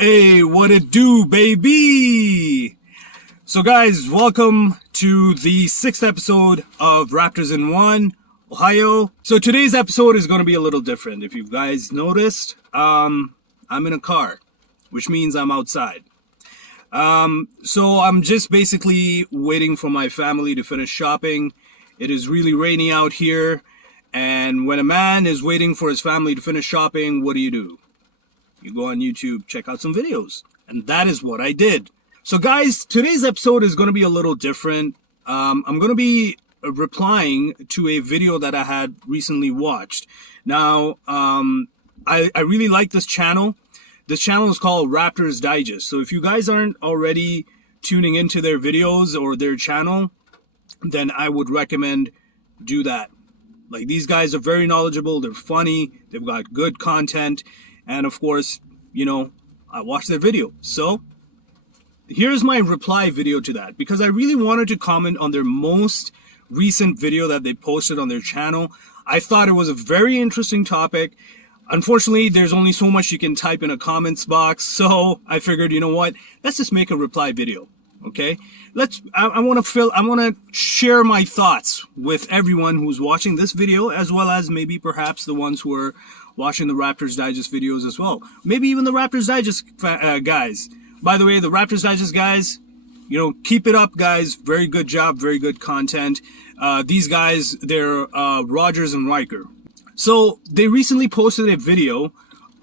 Hey, what it do, baby? So guys, welcome to the 6th episode of Raptors in 1, Ohio. So today's episode is going to be a little different. If you guys noticed, I'm in a car, which means I'm outside. So I'm just basically waiting for my family to finish shopping. It is really rainy out here. And when a man is waiting for his family to finish shopping, what do? You go on YouTube, check out some videos. And that is what I did. So guys, today's episode is going to be a little different. I'm going to be replying to a video that I had recently watched. Now, I really like this channel. This channel is called Raptors Digest. So if you guys aren't already tuning into their videos or their channel, then I would recommend do that. Like, these guys are very knowledgeable. They're funny. They've got good content. And of course, you know, I watched their video. So here's my reply video to that, because I really wanted to comment on their most recent video that they posted on their channel. I thought it was a very interesting topic. Unfortunately, there's only so much you can type in a comments box. So I figured, you know what? Let's just make a reply video. Okay, I want to share my thoughts with everyone who's watching this video, as well as maybe perhaps the ones who are watching the Raptors Digest videos as well. Maybe even the Raptors Digest guys. By the way, the Raptors Digest guys, you know, keep it up, guys. Very good job, very good content. These guys, they're Rogers and Riker. So they recently posted a video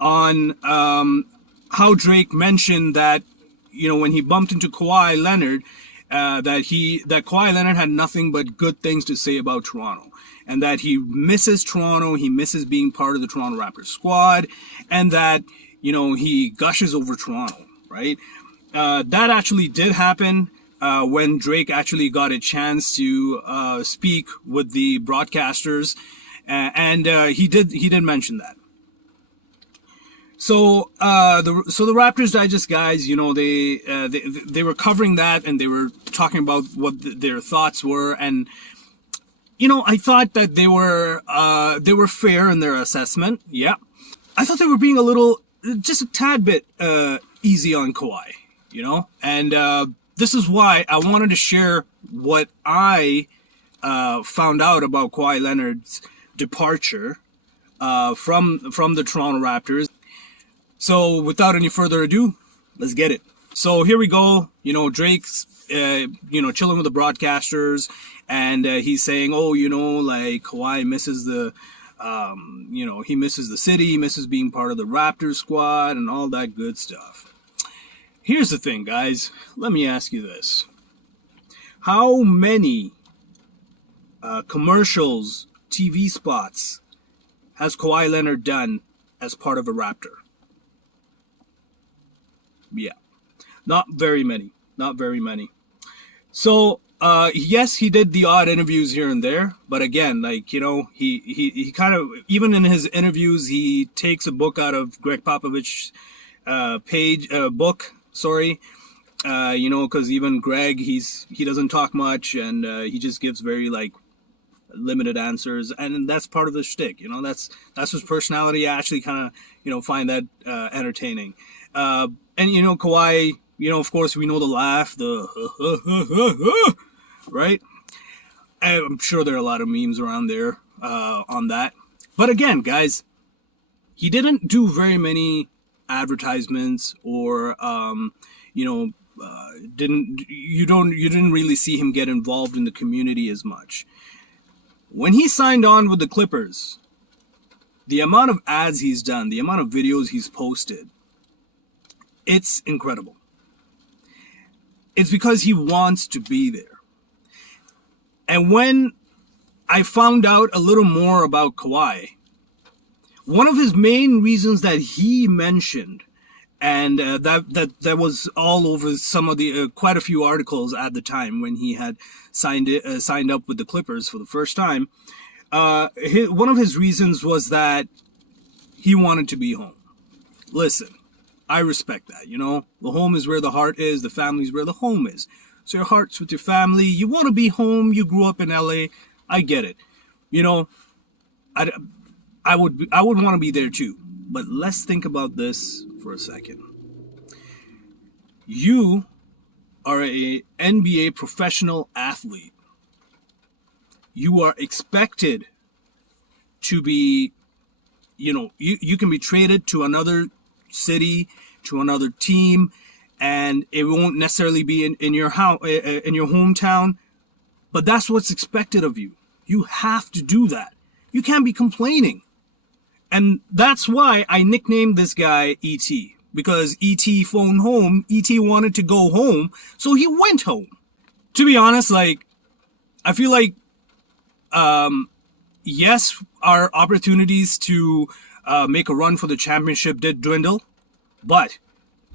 on how Drake mentioned that, you know, when he bumped into Kawhi Leonard, that Kawhi Leonard had nothing but good things to say about Toronto, and that he misses Toronto, he misses being part of the Toronto Raptors squad, and that, you know, he gushes over Toronto, right? That actually did happen when Drake actually got a chance to speak with the broadcasters, and he did mention that. So the Raptors Digest guys, you know, they were covering that, and they were talking about what their thoughts were, and you know, I thought that they were fair in their assessment. Yeah, I thought they were being just a tad bit easy on Kawhi, you know, and this is why I wanted to share what I found out about Kawhi Leonard's departure from the Toronto Raptors. So without any further ado, let's get it. So here we go. You know, Drake's, you know, chilling with the broadcasters, and he's saying, oh, you know, like Kawhi misses the, you know, he misses the city, he misses being part of the Raptors squad and all that good stuff. Here's the thing, guys. Let me ask you this. How many commercials, TV spots has Kawhi Leonard done as part of a Raptor? Yeah, not very many. So, yes, he did the odd interviews here and there, but again, like, you know, he kind of, even in his interviews, he takes a book out of Greg Popovich's book, you know, because even Greg, he doesn't talk much, and he just gives very, like, limited answers, and that's part of the shtick, you know, that's his personality. I actually kind of, you know, find that entertaining. And, you know, Kawhi, you know, of course, we know the laugh, the right? I'm sure there are a lot of memes around there on that. But again, guys, he didn't do very many advertisements, or, you know, you didn't really see him get involved in the community as much. When he signed on with the Clippers, the amount of ads he's done, the amount of videos he's posted, it's incredible. It's because he wants to be there. And when I found out a little more about Kawhi, one of his main reasons that he mentioned, and that was all over some of the quite a few articles at the time when he had signed up with the Clippers for the first time, one of his reasons was that he wanted to be home. Listen, I respect that, you know. The home is where the heart is, the family is where the home is. So your heart's with your family, you want to be home, you grew up in LA, I get it. You know, I would want to be there too. But let's think about this for a second. You are a NBA professional athlete. You are expected to be, you can be traded to another city, to another team, and it won't necessarily be in your house, in your hometown, but that's what's expected of you. You have to do that. You can't be complaining. And that's why I nicknamed this guy E.T. Because E.T. phoned home, E.T. wanted to go home, so he went home. To be honest, I feel like, yes, our opportunities to make a run for the championship did dwindle, but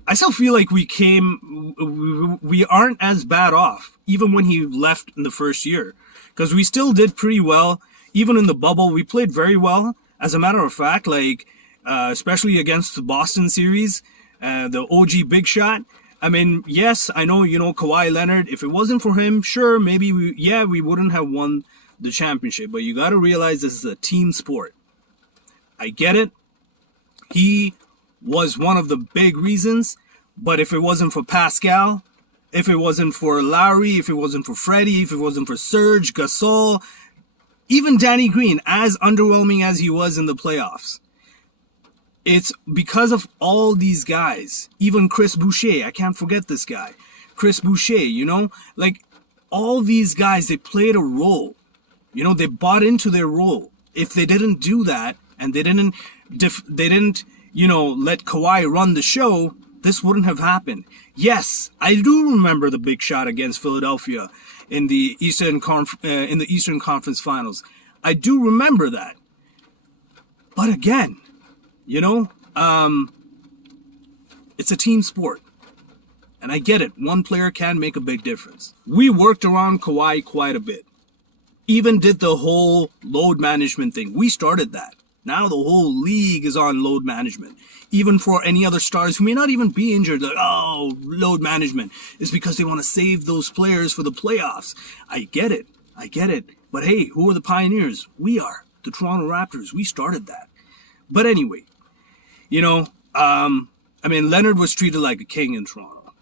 I still feel like we aren't as bad off, even when he left in the first year. Because we still did pretty well. Even in the bubble, we played very well. As a matter of fact, especially against the Boston series, the OG big shot. I mean, yes, I know, Kawhi Leonard, if it wasn't for him, sure, maybe we wouldn't have won the championship. But you got to realize this is a team sport. I get it. He was one of the big reasons, but if it wasn't for Pascal, if it wasn't for Lowry, if it wasn't for Freddie, if it wasn't for Serge, Gasol, even Danny Green, as underwhelming as he was in the playoffs, it's because of all these guys. Even Chris Boucher, I can't forget this guy. Chris Boucher, all these guys, they played a role. They bought into their role. If they didn't do that, and they didn't let Kawhi run the show, this wouldn't have happened. Yes, I do remember the big shot against Philadelphia in the Eastern Conference Finals. I do remember that. But again, it's a team sport. And I get it. One player can make a big difference. We worked around Kawhi quite a bit. Even did the whole load management thing. We started that. Now the whole league is on load management. Even for any other stars who may not even be injured, load management. It's because they want to save those players for the playoffs. I get it. But hey, who are the pioneers? We are. The Toronto Raptors. We started that. But anyway, Leonard was treated like a king in Toronto.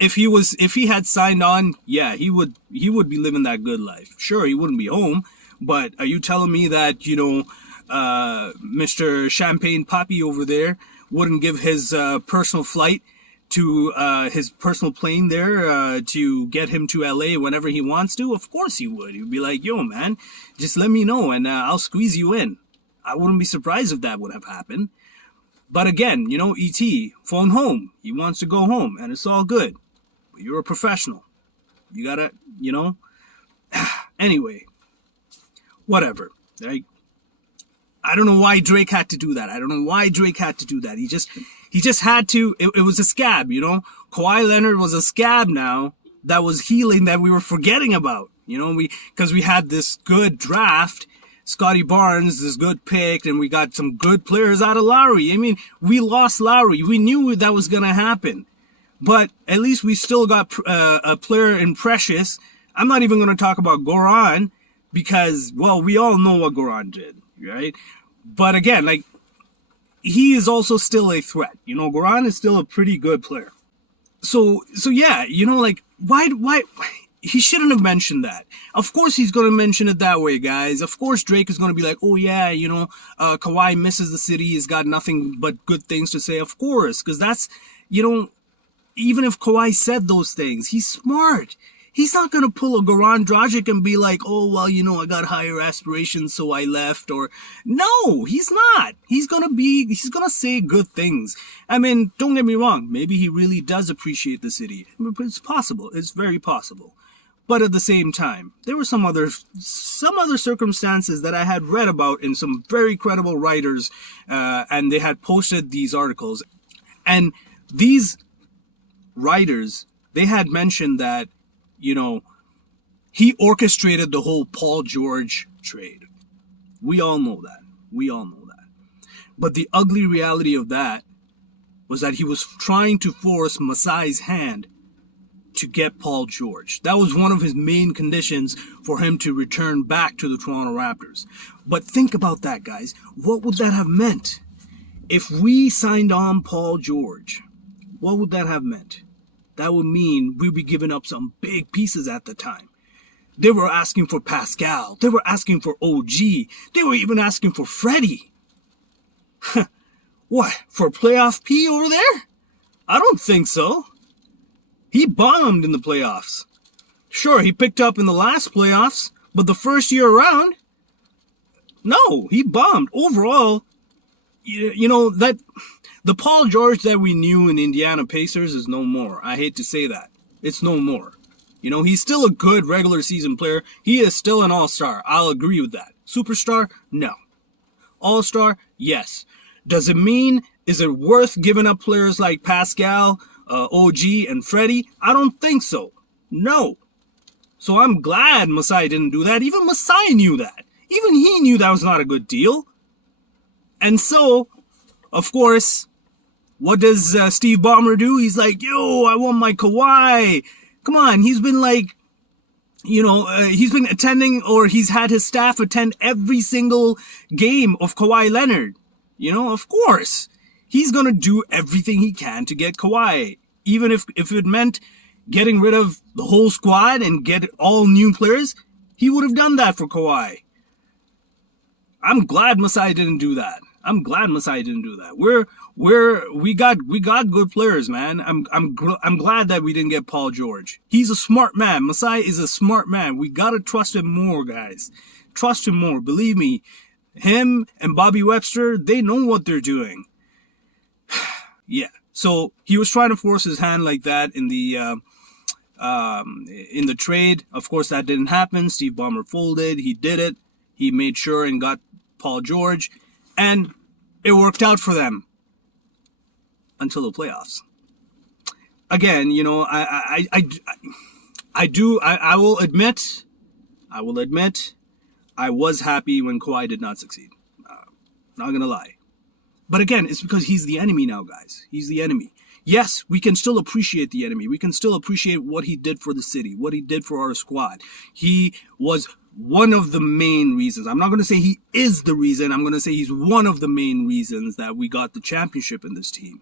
If he had signed on, yeah, he would be living that good life. Sure, he wouldn't be home. But are you telling me that, Mr. Champagne Papi over there wouldn't give his personal flight to his personal plane there to get him to LA whenever he wants to? Of course he would. He would be like, yo, man, just let me know and I'll squeeze you in. I wouldn't be surprised if that would have happened. But again, E.T. phone home. He wants to go home and it's all good. But you're a professional. You gotta, Anyway. Whatever. I don't know why Drake had to do that. He just had to. It was a scab, Kawhi Leonard was a scab now that was healing that we were forgetting about. Because we had this good draft, Scotty Barnes, this good pick, and we got some good players out of Lowry. I mean, we lost Lowry. We knew that was gonna happen, but at least we still got a player in Precious. I'm not even gonna talk about Goran. Because, well, we all know what Goran did, right? But again, he is also still a threat. Goran is still a pretty good player. So yeah, why, he shouldn't have mentioned that. Of course he's going to mention it that way, guys. Of course Drake is going to be like, oh yeah, Kawhi misses the city. He's got nothing but good things to say. Of course, because that's, even if Kawhi said those things, he's smart. He's not going to pull a Goran Dragic and be like, oh, well, I got higher aspirations, so I left. Or no, he's not. He's going to say good things. I mean, don't get me wrong. Maybe he really does appreciate the city. It's possible. It's very possible. But at the same time, there were some other circumstances that I had read about in some very credible writers, and they had posted these articles. And these writers, they had mentioned that, he orchestrated the whole Paul George trade. We all know that. But the ugly reality of that was that he was trying to force Masai's hand to get Paul George. That was one of his main conditions for him to return back to the Toronto Raptors. But think about that, guys. What would that have meant? If we signed on Paul George, what would that have meant? That would mean we'd be giving up some big pieces at the time. They were asking for Pascal. They were asking for OG. They were even asking for Freddie. What, for playoff P over there? I don't think so. He bombed in the playoffs. Sure, he picked up in the last playoffs, but the first year around, no, he bombed. Overall, you know, that the Paul George that we knew in Indiana Pacers is no more. I hate to say that. It's no more. You know, he's still a good regular season player. He is still an all-star. I'll agree with that. Superstar? No. All-star? Yes. Does it mean, is it worth giving up players like Pascal, OG, and Freddie? I don't think so. No. So I'm glad Masai didn't do that. Even Masai knew that. Even he knew that was not a good deal. And so, of course, what does Steve Ballmer do? He's like, yo, I want my Kawhi. Come on, he's been like, you know, he's been attending, or he's had his staff attend every single game of Kawhi Leonard. You know, of course, he's going to do everything he can to get Kawhi. Even if it meant getting rid of the whole squad and get all new players, he would have done that for Kawhi. I'm glad Masai didn't do that. We got good players, man. I'm glad that we didn't get Paul George. He's a smart man. Masai is a smart man. We gotta trust him more, guys. Trust him more. Believe me, him and Bobby Webster, they know what they're doing. Yeah. So he was trying to force his hand like that in the trade. Of course, that didn't happen. Steve Ballmer folded. He did it. He made sure and got Paul George, and it worked out for them until the playoffs. Again, you know, I will admit, I was happy when Kawhi did not succeed. Not gonna lie. But again, it's because he's the enemy now, guys. He's the enemy. Yes, we can still appreciate the enemy. We can still appreciate what he did for the city, what he did for our squad. He was one of the main reasons. I'm not going to say he is the reason. I'm going to say he's one of the main reasons that we got the championship in this team.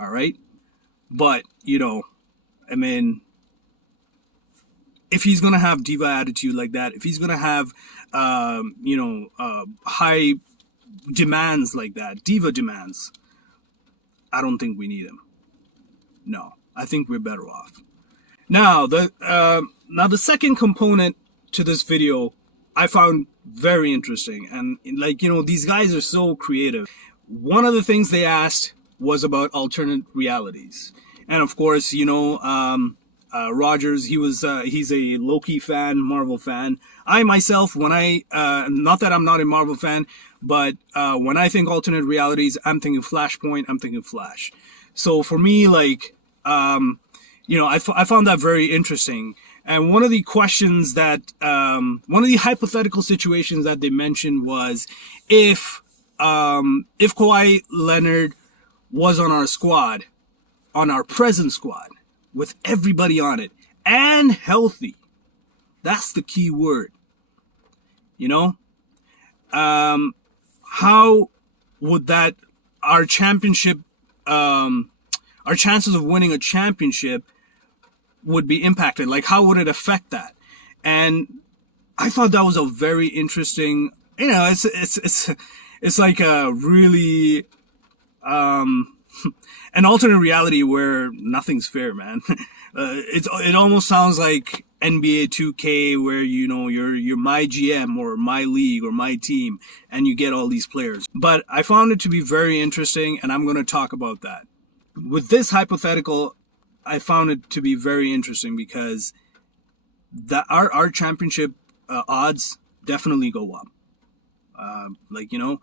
All right? But, you know, I mean, if he's going to have diva attitude like that, if he's going to have, high demands like that, diva demands, I don't think we need him. No, I think we're better off. Now, the second component to this video I found very interesting, and like, you know, these guys are so creative. One of the things they asked was about alternate realities, and of course, you know, Rogers, he's a Loki fan, Marvel fan. I myself, when not that I'm not a Marvel fan, but when I think alternate realities, I'm thinking Flashpoint, I'm thinking Flash. So for me, like, you know, I found that very interesting. And one of the questions that, one of the hypothetical situations that they mentioned was if Kawhi Leonard was on our squad, on our present squad, with everybody on it, and healthy. That's the key word. You know? How would that, our championship, our chances of winning a championship would be impacted? Like, how would it affect that? And I thought that was a very interesting, you know, it's like a really, an alternate reality where nothing's fair, man. It almost sounds like NBA 2K, where, you know, you're my GM or my league or my team, and you get all these players. But I found it to be very interesting, and I'm going to talk about that. With this hypothetical, I found it to be very interesting because our championship odds definitely go up. Like, you know,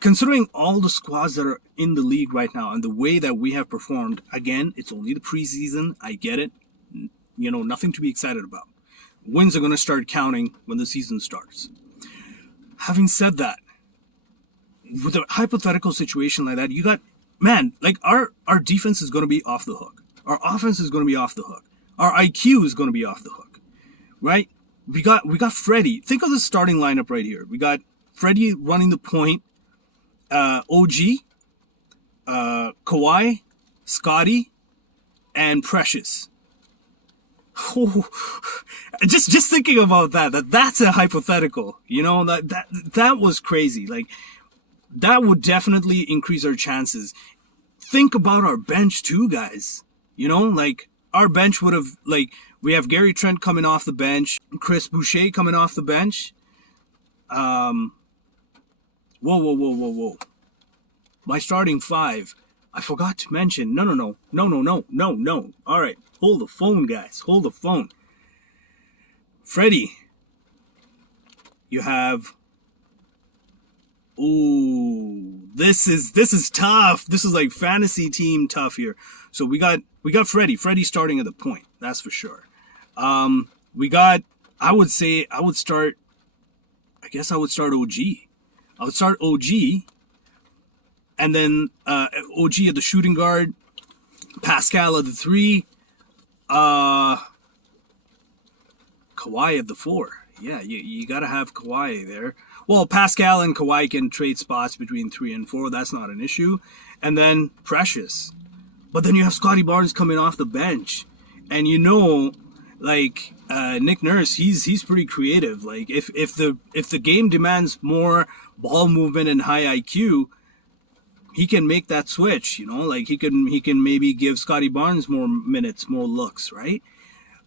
considering all the squads that are in the league right now and the way that we have performed, again, it's only the preseason. I get it. You know, nothing to be excited about. Wins are going to start counting when the season starts. Having said that, with a hypothetical situation like that, you got, man, like our defense is going to be off the hook. Our offense is going to be off the hook. Our IQ is going to be off the hook, right? We got Freddie. Think of the starting lineup right here. We got Freddie running the point. OG, Kawhi, Scotty, and Precious. Just thinking about that's a hypothetical. That was crazy. Like, that would definitely increase our chances. Think about our bench too, guys. Like, our bench would have, like, we have Gary Trent coming off the bench, Chris Boucher coming off the bench. Whoa. My starting five. I forgot to mention. No. All right. Hold the phone, guys. Hold the phone. Freddie. You have... Ooh, this is tough. This is like fantasy team tough here. So we got Freddie. Freddie starting at the point. That's for sure. I would start OG. I would start OG, and then OG at the shooting guard, Pascal at the 3, Kawhi at the 4. Yeah, you gotta have Kawhi there. Well, Pascal and Kawhi can trade spots between 3 and 4. That's not an issue. And then Precious. But then you have Scotty Barnes coming off the bench, and like Nick Nurse, he's pretty creative. Like, if the game demands more ball movement and high IQ, he can make that switch. Like, he can maybe give Scotty Barnes more minutes, more looks, right?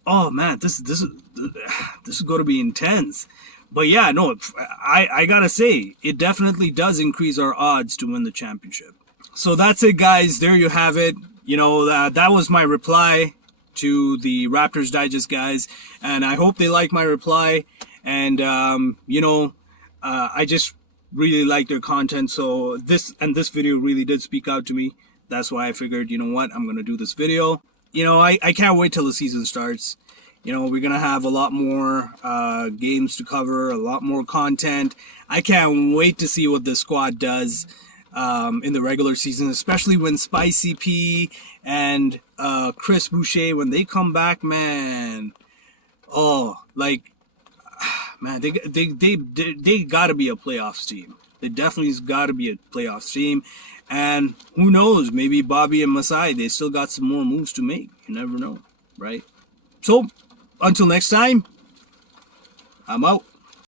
Oh man, this is going to be intense. But yeah, no, I gotta say, it definitely does increase our odds to win the championship. So that's it, guys. There you have it. That was my reply to the Raptors Digest guys, and I hope they like my reply. And I just really like their content. So this video really did speak out to me. That's why I figured, I'm gonna do this video. I can't wait till the season starts. We're gonna have a lot more games to cover, a lot more content. I can't wait to see what this squad does in the regular season, especially when Spicy P and Chris Boucher, when they come back, man. Oh, like, man, they gotta be a playoffs team. They definitely gotta be a playoffs team. And who knows, maybe Bobby and Masai, they still got some more moves to make. You never know, right? So, until next time, I'm out.